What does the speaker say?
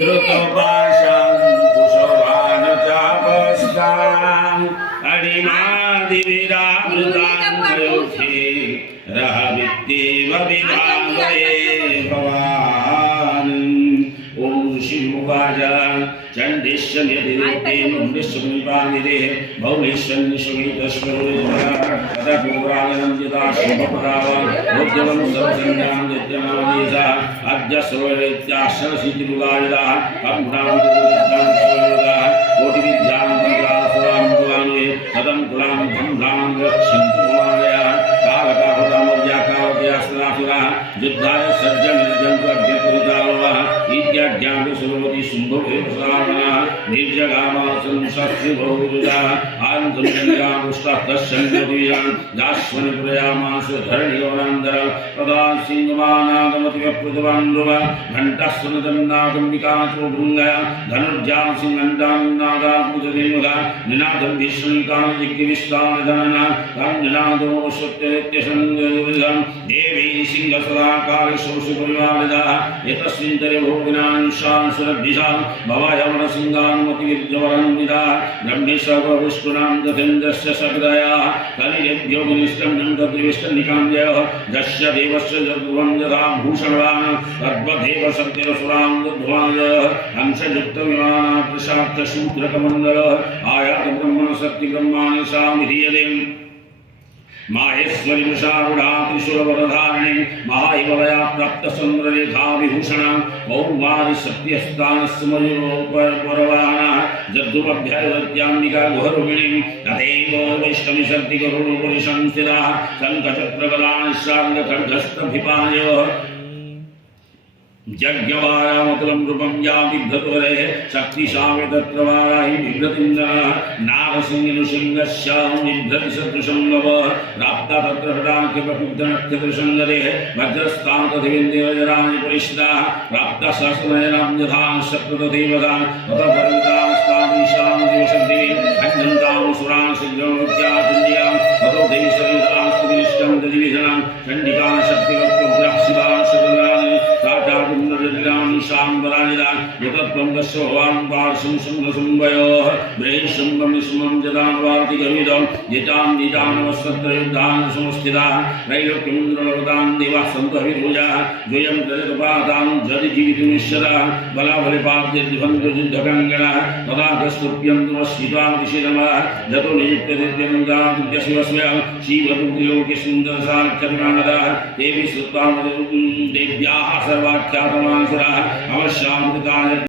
धृतपाशां कुशवानचापस्तां अणिमादिविरावृतां कयोषे रहवित्येव विभावये भवान्। ॐ शिववाच चण्डिश्च निधिते मुण्डिश्चमुनिपानिदे भौमेश्वरनिश्वगीतस्वरूपः यदाशुभपदावान् उद्यमं सर्वसंज्ञां यज्ञमानीसा अद्य सर्वैत्याश्रसिद्धिमुगायिदाः कम्भ्रां दुर्गां कोटिविद्यां तन्त्रासुरां कुलानुये सदं कुलां धम्भ्रां रक्षन्तु मायया कालकाहुतामव्याकाव्यासनासुराः युद्धाय सज्जमिर्जन्तु अभ्यपुरितावः इत्याज्ञापि सुरवति शुम्भुभिर्सावनः निर्जगामासं शस्त्रिबहुविदाः आनन्दमुष्टास्तस्यन्नदीयां दास्वनिप्रयामास धरणियोरान्दरः तदा सिंहमानागमतिवप्रतवान्ध्रुव घण्टास्वनदन्नागम्बिकाचो भृङ्गया धनुर्जां सिंहन्तां नादापूजतिमुखा निनादं विश्वनिकां जिग्विष्टानधनना तं निनादो सत्यनित्यसंगविदं देवी सिंहसदाकालशोषपरिवारिदाः एतस्मिन्तरे भोगिनांशां सुरद्धिषां भवायवनसिंहानुमतिविद्यवरन्विदाः ब्रह्मेश्वरविष्णुनां दधेन्द्रस्य सकृदयाः कलिरेभ्यो विनिष्टं नन्दद्विष्टनिकाञ्जयः दस्य देवस्य जगुवं यथा भूषणवान् तद्वदेव सत्यरसुरां दुध्वाजः हंसयुक्तविमाना प्रशान्तशूद्रकमण्डलः आयातब्रह्मणशक्तिब्रह्माणि सामिधीयते माहेश्वरी वृषारूढ़ा त्रिशूलवरधारिणी महाहिमलया प्राप्तचन्द्ररेखा विभूषणा पौर्वारि सत्यस्तानस्य मयूरोपरवाहनः जद्दुमभ्यर्वत्याम्बिका गुहरूपिणीं तथैव वैष्णवीशक्ति गरुडोपरि संस्थिताः शङ्खचक्रगदाश्चाङ्गखड्गस्तभिपाणयोः जज्ञवारामतुलं रूपं या बिभ्रतुरे शक्तिशामि तत्र वाराहि बिभ्रतिन्दनः नारसिंहनुसिंहस्यां बिभ्रति सदृशं नव प्राप्ता तत्र हृदाख्यप्रबुद्धनक्षत्रसङ्गदेः वज्रस्तां तथैवेन्द्रजराणि परिष्ठाः प्राप्ता सहस्रनयनां यथा शक्रतथैवदा ततपरिमितास्तामीशां दिवशक्तिः अज्ञन्तां सुरां शीघ्रमुद्याचन्द्यां ततो देशरीरास्तुविष्टं दधिविधनां चण्डिकां शक्तिवत्पुभ्यः शिवां शरणानि शाम्बरानिदा यतत्वं दस्योवां पार्श्वं शृङ्गशुम्भयोः बृहस्शुम्भं विष्णुं जदान्वाति गरुडं यतां निदानवस्तत्रयुद्धां समुस्थिताः त्रैलोक्यमिन्द्रलोकां देवाः सन्तभिर्भुजाः द्वयं तजतपातां जदिजीवितुमिष्यताः बलाबलिपाद्यद्भङ्गयुद्धकङ्गणाः तदा कस्तुभ्यं तुमश्चित्वा विशिरमाः यतो नियुक्तदित्यनुदां दिव्यशिवस्वयं शिवदुर्गलोके सुन्दरसाक्षरिमानदाः देवी श्रुत्वा देव्याः सर्वाख्यातमासुराः अवश्यामृताय